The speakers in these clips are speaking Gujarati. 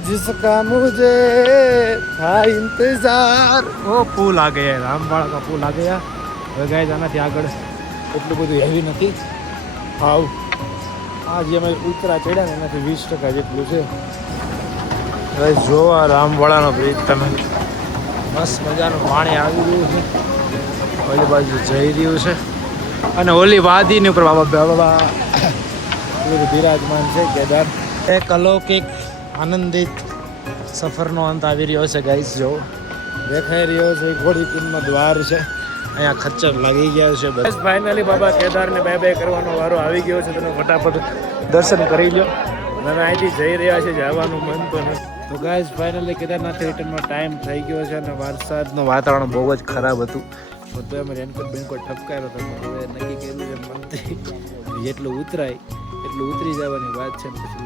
जिसका मुझे था इंतजार वो पुल आ गया रामवाड़ा का पुल आ गया હવે ગાઈઝ આનાથી આગળ એટલું બધું હેવી નથી હાવ આ જે અમે ઉતરા ચડ્યા ને એનાથી 20% જેટલું છે હવે જો આ રામવાડાનો બ્રિજ તમે મસ્ત મજાનું પાણી આવી રહ્યું છે ઓલી બાજુ જઈ રહ્યું છે અને ઓલી વાદીની ઉપર બાબા બિરાજમાન છે કેદાર એક અલૌકિક આનંદિત સફરનો અંત આવી રહ્યો છે ગાઈસ જો દેખાઈ રહ્યો છે ઘોડીકુંડનો દ્વાર છે અહીંયા ખચ્ચર લાગી ગયા છે બસ ફાઇનલી બાબા કેદારને બાય કરવાનો વારો આવી ગયો છે તમે ફટાફટ દર્શન કરી લો અને અહીંથી જઈ રહ્યા છે જવાનું મન તો નથી તો ગાઈસ ફાઇનલી કેદારનાથ રિટર્નનો ટાઈમ થઈ ગયો છે અને વરસાદનું વાતાવરણ બહુ જ ખરાબ હતું તો અમે રેનકોટ બેનકોટ ઠપકાયો તો હવે નક્કી કર્યું છે મનથી જેટલું ઉતરાય એટલું ઉતરી જવાની વાત છે પછી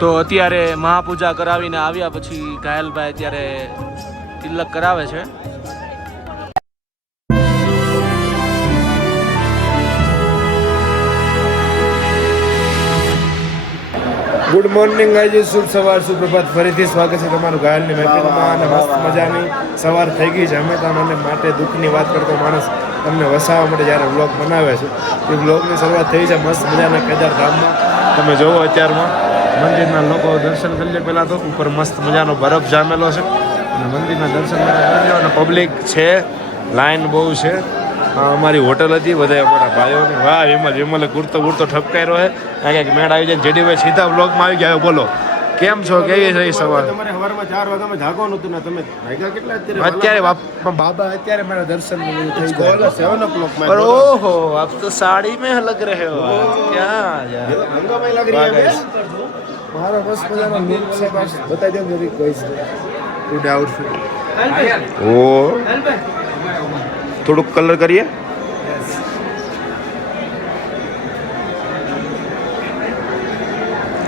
તો અત્યારે મહાપૂજા કરાવીને આવ્યા પછી ઘાયલભાઈ અત્યારે તિલક કરાવે છે ગુડ મોર્નિંગ ગાઈઝ શુભ સવાર સુપ્રભાત ફરીથી સ્વાગત છે તમારું ઘાયલની મહેફિલમાં અને મસ્ત મજાની સવાર થઈ ગઈ છે અમે તમને માટે દુઃખની વાત કરતો માણસ તમને વસાવવા માટે જ્યારે વ્લોગ બનાવે છે એ વ્લોગની શરૂઆત થઈ છે મસ્ત મજાના કેદાર ધામમાં તમે જોવો અત્યારમાં મંદિરના લોકો દર્શન કરી લે પહેલાં તો ઉપર મસ્ત મજાનો બરફ જામેલો છે અને મંદિરના દર્શન કરી લો અને પબ્લિક છે લાઈન બહુ છે અમારી હોટલ હતી બધા અમારા ભાઈઓને વાહ વિમલે કુર્તો ઠપકાર્યો છે ક્યાંક મેળ આવી જાય જેડીભાઈ સીધા બ્લોગમાં આવી ગયા બોલો કેમ છો કેવી છે સવાર તમારે સવારમાં 4 વાગ્યામાં જાગવાનું હતું ને તમે ભાગ્યા કેટલા અત્યારે બાબા અત્યારે મારા દર્શન થઈ ગયા 7 o'clock માં ઓહો આપ તો સાડી में लग रहे हो क्या यार ગંગાભાઈ લગ રહી है મારો બસ મજાનો લુક છે બસ બતાઈ દઉં જરી કોઈ ટુ ડાઉટ ઓ થોડુંક કલર કરીએ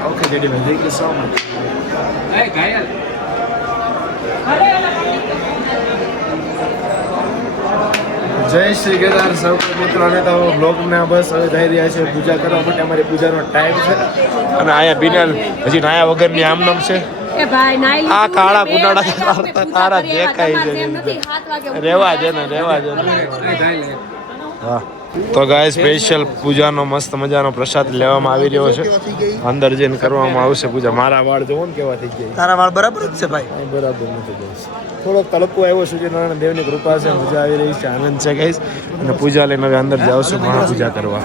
ઓકે જેડી ભાઈ થેન્ક યુ સો મચ એ ઘાયલ જય શ્રી કેદાર સૌ મિત્રોને તો બ્લોગને બસ હવે જઈ રહ્યા છે પૂજા કરવા માટે અમારી પૂજાનો ટાઈમ છે અને અહીંયા બિનલ હજી નાયા વગરની આમનામ છે એ ભાઈ નાઈ આ કાળા કુનાડા તારા દેખાય છે રેવા દે ને હા તો ગાય સ્પેશિયલ પૂજાનો મસ્ત મજાનો પ્રસાદ લેવામાં આવી રહ્યો છે અંદર જઈને કરવામાં આવશે પૂજા મારા વાળ જોવો ને કેવા થઈ ગયા તારા વાળ બરાબર જ છે ભાઈ બરાબર નથી ગાઈસ થોડોક તડકો આવ્યો સૂર્યનારાયણ દેવની કૃપા છે મજા આવી રહી છે આનંદ છે ગાઈસ અને પૂજા લઈને હવે અંદર જાવશું મહાપૂજા કરવા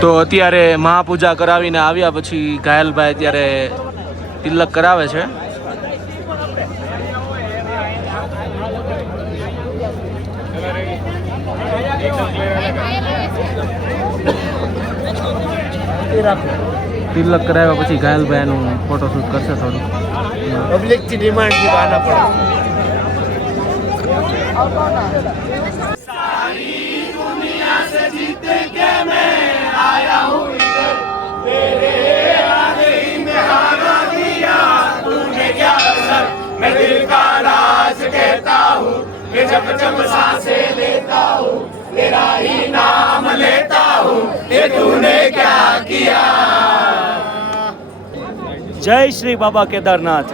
તો અત્યારે મહાપૂજા કરાવીને આવ્યા પછી ઘાયલભાઈ અત્યારે તિલક કરાવે છે તિલક કરાવ્યા પછી ઘાયલભાઈ એનું ફોટોશૂટ કરશે થોડું પબ્લિક की डिमांड की आना पड़ा सारी दुनिया से जीत के मैं आया हूँ इधर तेरे आगे ही में हारा दिया तूने क्या असर मैं दिल का राज कहता हूँ कि जब जब सांसें लेता हूँ तेरा ही नाम लेता हूँ ये तूने क्या किया जय श्री बाबा केदारनाथ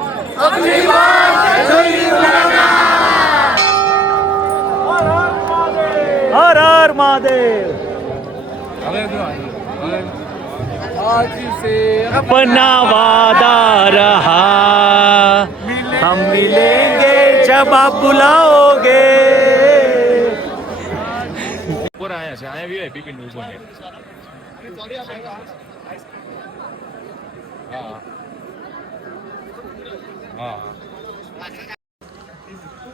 हर हर महादेव आज से अपना वादा रहा हम मिलेंगे जब आप बुलाओगे पूरा आया છે આયા વીઆઈપી પિન ઉભો છે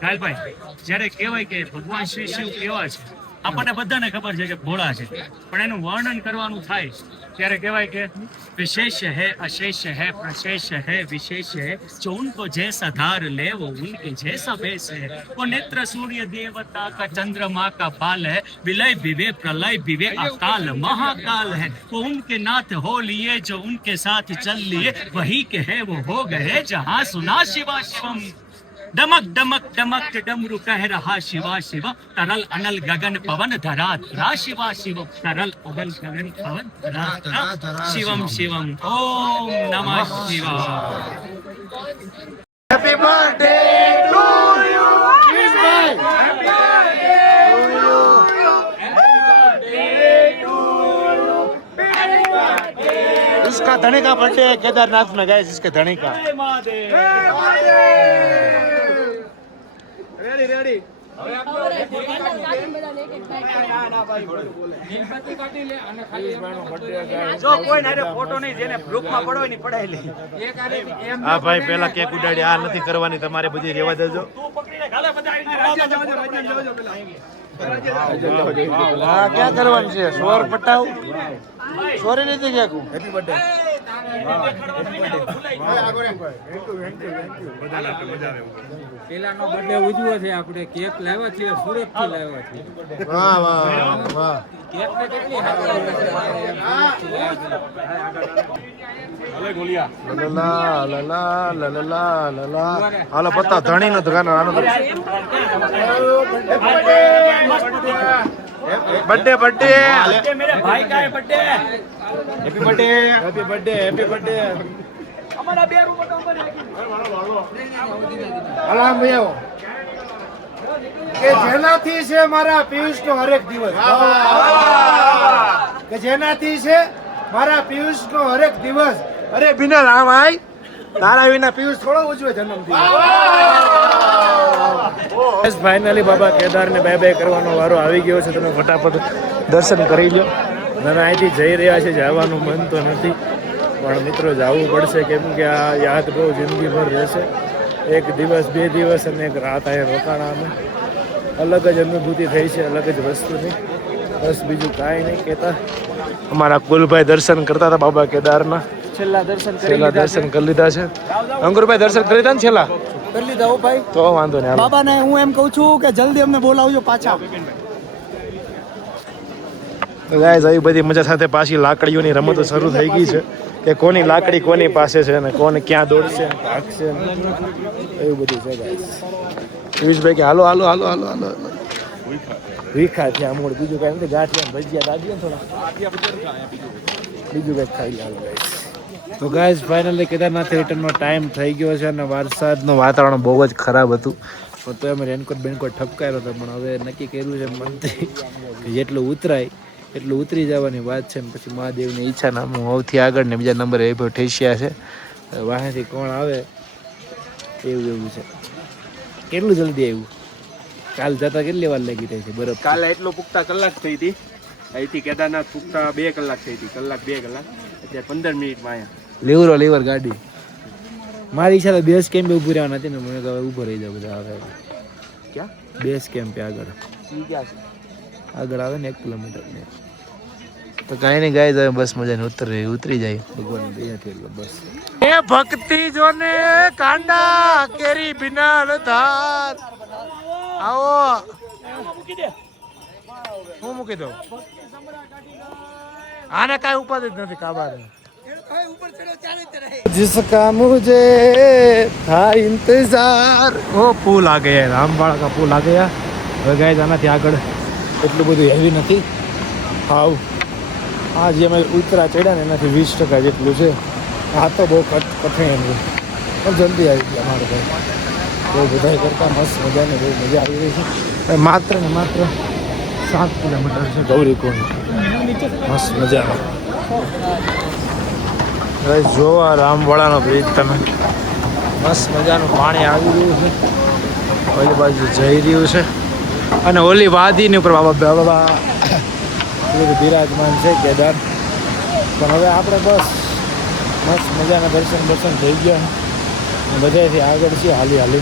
ઘાયલભાઈ જ્યારે કહેવાય કે ભગવાન શ્રી શિવ કેવા છે આપણને બધાને ખબર છે કે ભોળા છે, પણ એનું વર્ણન કરવાનું થાય ત્યારે કહેવાય કે विशेष है, अशेष है, प्रशेष है, विशेष है, जो उनको जैसा धार ले वो उनके जैसा वेश है, वो नेत्र सूर्य देवता का चंद्रमा का बाल है, विलय विवे प्रलय विवे अकाल महाकाल है, वो उनके नाथ हो लिए जो उनके साथ चल लिए, वही के है वो हो गए जहां सुना शिवा शिवम। डमक डमक डमक डमरू कह रहा शिवा शिव, तरल अनल गगन पवन धरा धरा शिवा शिव, तरल अनल गगन पवन धरा धरा शिवम शिवम। ओम नमः शिवाय। हैप्पी बर्थडे टू यू इसका धनी का बर्थडे है केदारनाथ में गाइस, इसके धनी का। रेडी જો કોઈ નારે ફોટો નહીં, જેને ગ્રુપમાં પડો ની પડાઈ લે। હા ભાઈ, પેલા કેક ઉડાડી, આ નથી કરવાની તમારે, બધી રેવા દેજો। હા, ક્યાં કરવાનું છે? સોર પટાવ સોરી નથી કેક। Happy birthday. પેલાનો બર્થડે ઉજવો છે આપણે, કેક લાવ્યા છીએ સુરત થી લાવ્યા છીએ। વાહ વાહ વાહ, કેક ને કેટલી લલા લલા લલા લલા। હાલો પત્તા ધણી નો ગાનો આનો बर्थडे बर्थडे मेरे भाई का है birthday. Happy birthday happy birthday happy birthday. हमारा बेरू बताओ पर અલામ ભાઈઓ કે જેનાથી છે મારા પિયુષનો હરેક દિવસ, કે જેનાથી છે મારા પિયુષનો હરેક દિવસ। અરે બિના રામ આય, તારા વિના પિયુષ થોડો ઉજવે જન્મદિવસ। ફાઇનલી બાબા કેદારને બાય બાય કરવાનો વારો આવી ગયો છે, તમે ફટાફટ દર્શન કરી લો। અને અહીંથી જઈ રહ્યા છે, જવાનું મન તો નથી પણ મિત્રો જવું પડશે, કેમ કે આ યાદ બહુ જિંદગીભર રહેશે। એક દિવસ બે દિવસ અને એક રાત અહીંયા રોકાણા અમે, અલગ જ અનુભૂતિ થઈ છે, અલગ જ વસ્તુની। બસ બીજું કાંઈ નહીં કહેતા। અમારા કુલભાઈ દર્શન કરતા હતા બાબા કેદારના, છેલ્લા દર્શન કરી લીધા છે। અંકુરભાઈ દર્શન કરી લીધા ને છેલ્લા? કરી લીધા હો ભાઈ। તો વાંધો નહીં, બાબાને હું એમ કહું છું કે જલ્દી અમને બોલાવજો પાછા। ગાઈસ આવી બધી મજા સાથે પાછી લાકડીઓની રમતો શરૂ થઈ ગઈ છે, કે કોની લાકડી કોની પાસે છે અને કોને ક્યાં દોડશે ભાગશે, એવું બધું છે ગાઈસ। પિયુષભાઈ કે હાલો હાલો હાલો હાલો હાલો, વીખા થયા મૂળ, બીજું કાંઈ નથી। ગાંઠિયા ભજીયા દાદીએ થોડા, બીજું કંઈક ખાઈ લે હાલો ગાઈસ। તો ગાઈસ ફાઇનલી કેદારનાથ રિટર્નનો ટાઈમ થઈ ગયો છે અને વરસાદનું વાતાવરણ બહુ જ ખરાબ હતું, તો અમે રેનકોટ બેનકોટ ઠપકાર્યો હતો, પણ હવે નક્કી કર્યું છે મનથી કે જેટલું ઉતરાય એટલું ઉતરી જવાની વાત છે, ને પછી મહાદેવની ઈચ્છાના હું સૌથી આગળ ને બીજા નંબરે એ ભાઈ ઠેસિયા છે, વાહેથી કોણ આવે એવું છે। કેટલું જલ્દી આવ્યું? કાલ જતા કેટલી વાર લાગી રહી છે બરફ? કાલે એટલું પુખ્તા કલાક થઈ હતી, અહીંથી કેદારનાથ પુખ્તા 2 કલાક થઈ હતી, કલાક 2 કલાક, અત્યારે 15 મિનિટમાં અહીંયા લીવર ગાડી। મારી ઈચ્છા તો બેઝ કેમ્પે ઊભું રહેવાની હતી ને, મને કહે ઊભો રહી જાવ બધા આવે। ક્યાં બેઝ કેમ્પે આગળ આવે ને 1 કિલોમીટર ને, તો કાંઈ નહીં ગાય જાય, બસ મજાને ઉતરી જાય ભગવાન દયાથી, એટલે બસ। એ ભક્તિ જોને કાંડા કેરી બિનાળ ધાર, આવો હું મૂકી દઉં, આને કાંઈ ઉપાધિ જ નથી કાબા। जिसका मुझे था इंतजार, वो पुल आ गया, रामवाड़ा का पुल आ गया। હવે ગાઈસ આનાથી આગળ એટલું બધું હેવી નથી, હાવ આ જે અમે ઉતરા ચડ્યા ને એનાથી 20% જેટલું છે। આ તો બહુ કઠિન હતું, પણ જલ્દી આવી ગયા અમારે ભાઈ, બહુ બધા કરતાં મસ્ત મજાની બહુ મજા આવી રહી છે। માત્ર ને માત્ર 7 કિલોમીટર છે ગૌરીકુંડ, મસ્ત મજાનો। જો આ રામવાડાનો બ્રિજ તમે, મસ્ત મજાનું પાણી આવી રહ્યું છે, ઓલી બાજુ જઈ રહ્યું છે, અને ઓલી વાદીની ઉપર બાબા બિરાજમાન છે કેદાર। પણ હવે આપણે બસ મસ્ત મજાના દર્શન થઈ ગયા, બધાથી આગળ છે હાલી અને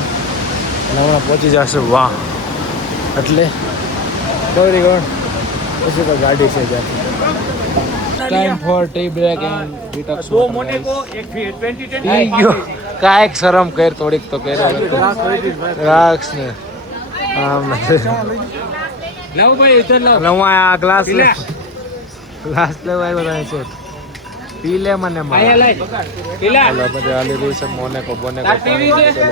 હમણાં પહોંચી જશે વાહ, એટલે ગૌરી ગણ પછી તો ગાડી છે જ્યાંથી time for tea break and detox दो मोने को एक 20 પી ગયો કાંઈક શરમ કર થોડીક તો કર્યો રાક્ષ ને આમ लाओ भाई इधर लाओ લવા આ ગ્લાસ લે ગ્લાસ લેવા આવ્યો છે પી લે મને आया મારા लाई किला બોલો બધે આલી રહી છે મોને કો બોને કો ટીવી છે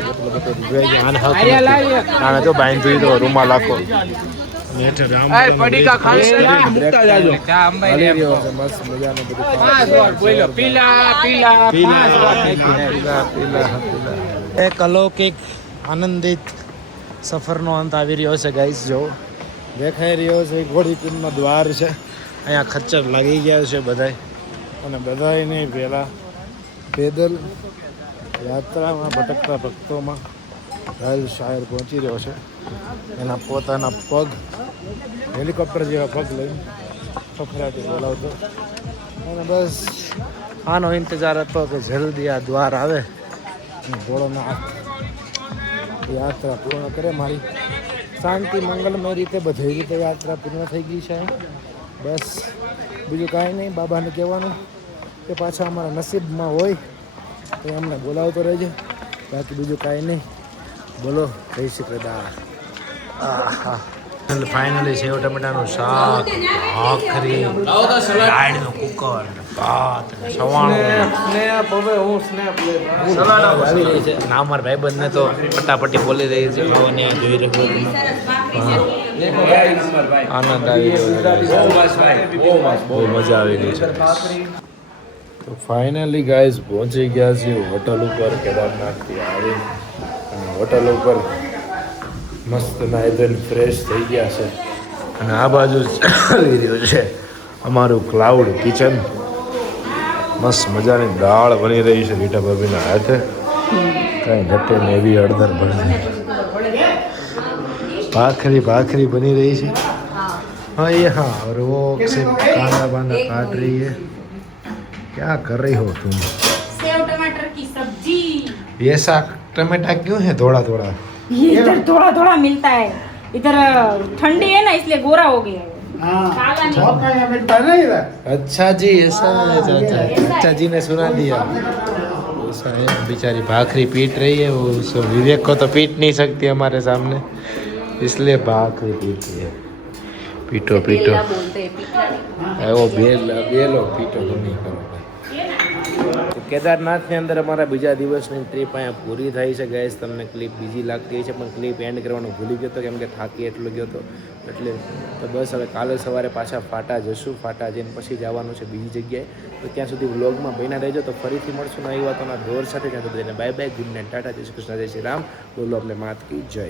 આયા લાય આને જો બાઈન જોઈ તો રૂમાલ આખો નેઠે રામ પડી કા ખાલી મુકતા જાજો આલી રહ્યો છે મસ્ત મજાનો બધું बोलो पीला पीला એક અલૌકિક આનંદિત સફરનો અંત આવી રહ્યો છે ગાઈસ જો દેખાઈ રહ્યો છે ઘોડીપુરનો દ્વાર છે અહીંયા ખચ્ચર લાગી ગયા છે બધાય અને બધાયને પહેલાં પેદલ યાત્રામાં ભટકતા ભક્તોમાં ઘાયલ શાયર પહોંચી રહ્યો છે એના પોતાના પગ હેલિકોપ્ટર જેવા પગ લઈને ફફરાટી બોલાવતો અને બસ આનો ઇંતજાર હતો કે જલ્દી આ દ્વાર આવે અને ઘોડોના યાત્રા પૂર્ણ કરે મારી શાંતિ મંગલમય રીતે બધી રીતે યાત્રા પૂર્ણ થઈ ગઈ છે બસ બીજું કાંઈ નહીં બાબાને કહેવાનું કે પાછા અમારા નસીબમાં હોય તો એમને બોલાવતો રહેજે બાકી બીજું કાંઈ નહીં બોલો જય શ્રી કૃષ્ણ ફાઇનલી સેવ ટમેટાનું શાક ભાખરી દાળનું કુકર ભાત સવાણું ના અમારા ભાઈબંધને તો પટાપટી બોલી રહી છે ખાવાની જોઈ રહ્યો આનંદ આવી રહ્યો બહુ મજા આવી રહી છે તો ફાઇનલી ગાઈઝ પહોંચી ગયા છીએ હોટલ ઉપર કેદારનાથથી આવી અને હોટલ ઉપર મસ્ત નાઈધન ફ્રેશ થઈ ગયા છે અને આ બાજુ ચાલી રહ્યું છે અમારું ક્લાઉડ કિચન મસ્ત મજાની દાળ બની રહી છે રીટા ભાભીના હાથે કાંઈ ઘટે ને એવી અડધર ભરતી भाखरी बनी रही है हाँ ये हाँ और वो कांदा बांदा काट रही है क्या कर रही हो तुम सेव टमाटर की सब्जी ये साग टमाटा क्यों है थोड़ा थोड़ा ये इधर थोड़ा थोड़ा मिलता है इधर ठंडी है ना इसलिए गोरा हो गया है काला नहीं अच्छा जी ऐसा है चाचा जी ने सुना दिया ऐसा है बेचारी भाखरी पीट रही है वो विवेक को तो पीट नहीं सकती हमारे सामने इसलिए भाखरी पीट रही है पीटो पीटो वो बेलो पीटो तो नहीं करो કેદારનાથની અંદર અમારા બીજા દિવસની ટ્રીપ અહીંયા પૂરી થઈ છે ગાઈસ તમને ક્લિપ બીજી લાગતી છે પણ ક્લિપ એન્ડ કરવાનું ભૂલી ગયો હતો કેમ કે થાકી એટલો ગયો હતો એટલે તો બસ હવે કાલે સવારે પાછા ફાટા જશું ફાટા જઈને પછી જવાનું છે બીજી જગ્યાએ તો ત્યાં સુધી વ્લોગમાં બન્યા રહેજો તો ફરીથી મળશું નવી વાતોના દોર સાથે ત્યાં સુધી bye bye good night Tata જય શ્રી કૃષ્ણ જય શ્રી રામ બોલો આપણે માત કી જય